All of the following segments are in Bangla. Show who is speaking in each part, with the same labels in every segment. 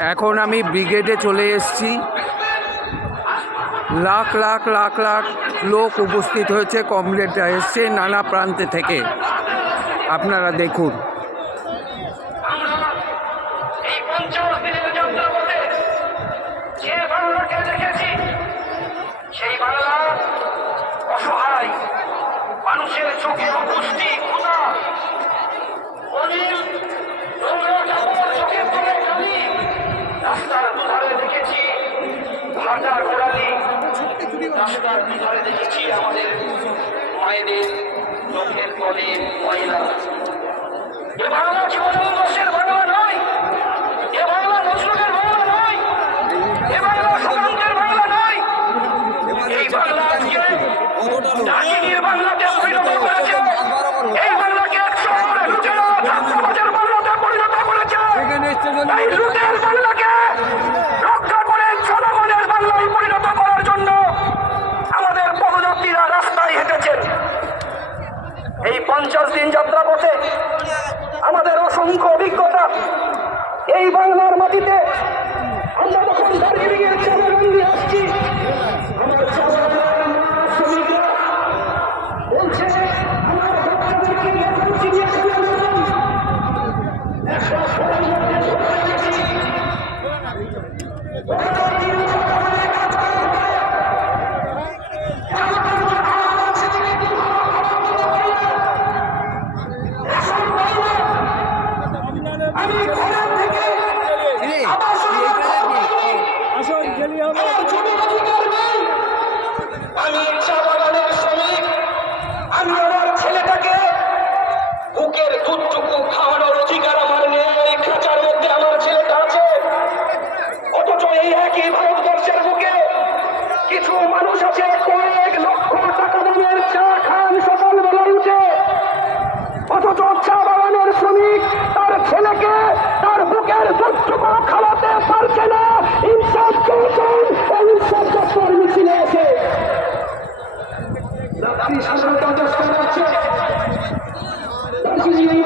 Speaker 1: এখন আমি ব্রিগেডে চলে এসেছি। লাখ লাখ লাখ লাখ লোক উপস্থিত হয়েছে কমরেডরা এসছে নানা প্রান্তে থেকে। আপনারা দেখুন।
Speaker 2: মেয়েদের চোখের ময়লা পঞ্চাশ দিন যাত্রা পথে আমাদের অসংখ্য অভিজ্ঞতা এই বাংলার মাটিতে Thank
Speaker 1: you.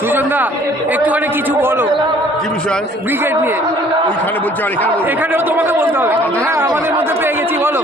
Speaker 1: সুজনদা একটুখানি কিছু বলো।
Speaker 3: কি বিষয়?
Speaker 1: ব্রিগেড নিয়ে।
Speaker 3: ওইখানে বলছি আর
Speaker 1: এখানেও তোমাকে বলতে হবে। হ্যাঁ আমাদের মধ্যে পেয়ে গেছি বলো।